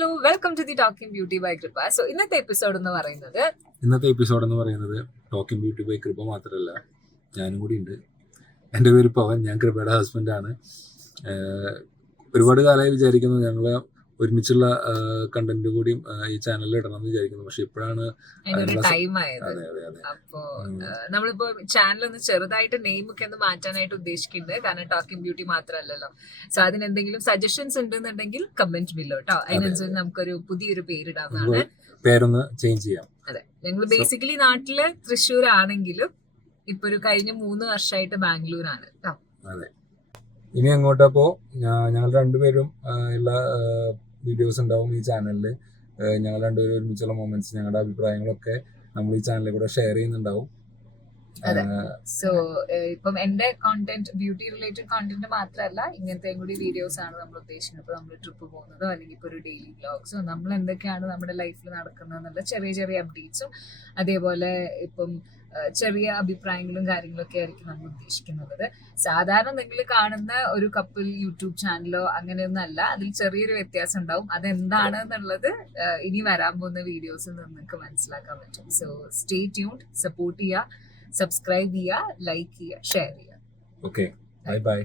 Hello welcome to the talking beauty by Kripa. So ഇന്നത്തെ episode എന്ന് പറയുന്നത് ടോക്കിംഗ് ബ്യൂട്ടി ബൈ കൃപ മാത്രമല്ല, ഞാനും കൂടി ഉണ്ട്. എൻ്റെ പേര് പവൻ, ഞാൻ കൃപയുടെ ഹസ്ബൻഡാണ്. ഒരുപാട് കാലമായി വിചാരിക്കുന്നു ഞങ്ങൾ ഒരുമിച്ചുള്ള കണ്ടന്റ് കൂടി ഈ ചാനലിൽ ഇടണം എന്ന് വിചാരിക്കുന്നു. പക്ഷെ ഇപ്പോഴാണ് ടൈം ആയത്. അപ്പോ നമ്മളിപ്പോ ചാനൽ ഒന്ന് ചെറുതായിട്ട് നെയിം ഒക്കെ ഒന്ന് മാറ്റാനായിട്ട് ഉദ്ദേശിക്കുന്നുണ്ട്. കാരണം ടോക്കിംഗ് ബ്യൂട്ടി മാത്രമല്ലല്ലോ. സോ അതിന് എന്തെങ്കിലും സജഷൻസ് ഉണ്ടെന്നുണ്ടെങ്കിൽ കമന്റ് ബില്ലോ കേട്ടോ. അതിനനുസരിച്ച് നമുക്കൊരു പുതിയൊരു പേരിടാവുന്നതാണ്. പേരൊന്ന് ചേഞ്ച് ചെയ്യാം. അതെ, ഞങ്ങൾ ബേസിക്കലി നാട്ടില് തൃശ്ശൂർ ആണെങ്കിലും ഇപ്പൊ ഒരു കഴിഞ്ഞ 3 വർഷമായിട്ട് ബാംഗ്ലൂരാണ് കേട്ടോ. അതെ, ഇനി അങ്ങോട്ടപ്പോ ഞങ്ങൾ രണ്ടുപേരും എല്ലാ വീഡിയോസ് ഉണ്ടാവും ഈ ചാനലിൽ. ഞങ്ങൾ രണ്ടുപേരും ഒരുമിച്ചുള്ള മൊമെന്റ്സ്, ഞങ്ങളുടെ അഭിപ്രായങ്ങളൊക്കെ നമ്മൾ ഈ ചാനലിൽ കൂടെ ഷെയർ ചെയ്യുന്നുണ്ടാവും. അതെ, സോ ഇപ്പം എന്റെ കോണ്ടന്റ് ബ്യൂട്ടി റിലേറ്റഡ് കോണ്ടന്റ് മാത്രമല്ല, ഇങ്ങനത്തെ കൂടി വീഡിയോസ് ആണ് നമ്മൾ ഉദ്ദേശിക്കുന്നത്. ഇപ്പൊ നമ്മൾ ട്രിപ്പ് പോകുന്നതോ അല്ലെങ്കിൽ ഇപ്പൊ ഒരു ഡെയിലി വ്ലോഗ്സോ, നമ്മൾ എന്തൊക്കെയാണ് നമ്മുടെ ലൈഫിൽ നടക്കുന്നതെന്നുള്ള ചെറിയ ചെറിയ അപ്ഡേറ്റ്സും അതേപോലെ ഇപ്പം ചെറിയ അഭിപ്രായങ്ങളും കാര്യങ്ങളൊക്കെ ആയിരിക്കും നമ്മൾ ഉദ്ദേശിക്കുന്നത്. സാധാരണ നിങ്ങൾ കാണുന്ന ഒരു കപ്പിൾ യൂട്യൂബ് ചാനലോ അങ്ങനെയൊന്നും അല്ല. അതിൽ ചെറിയൊരു വ്യത്യാസം ഉണ്ടാവും. അതെന്താണ് എന്നുള്ളത് ഇനി വരാൻ പോകുന്ന വീഡിയോസിൽ നിന്ന് നിങ്ങൾക്ക് മനസ്സിലാക്കാൻ പറ്റും. സോ സ്റ്റേ ട്യൂൺഡ്, സപ്പോർട്ട് ചെയ്യുക, സബ്സ്ക്രൈബ് ചെയ്യുക, ലൈക്ക് ചെയ്യുക, ഷെയർ ചെയ്യുക. Okay, bye bye.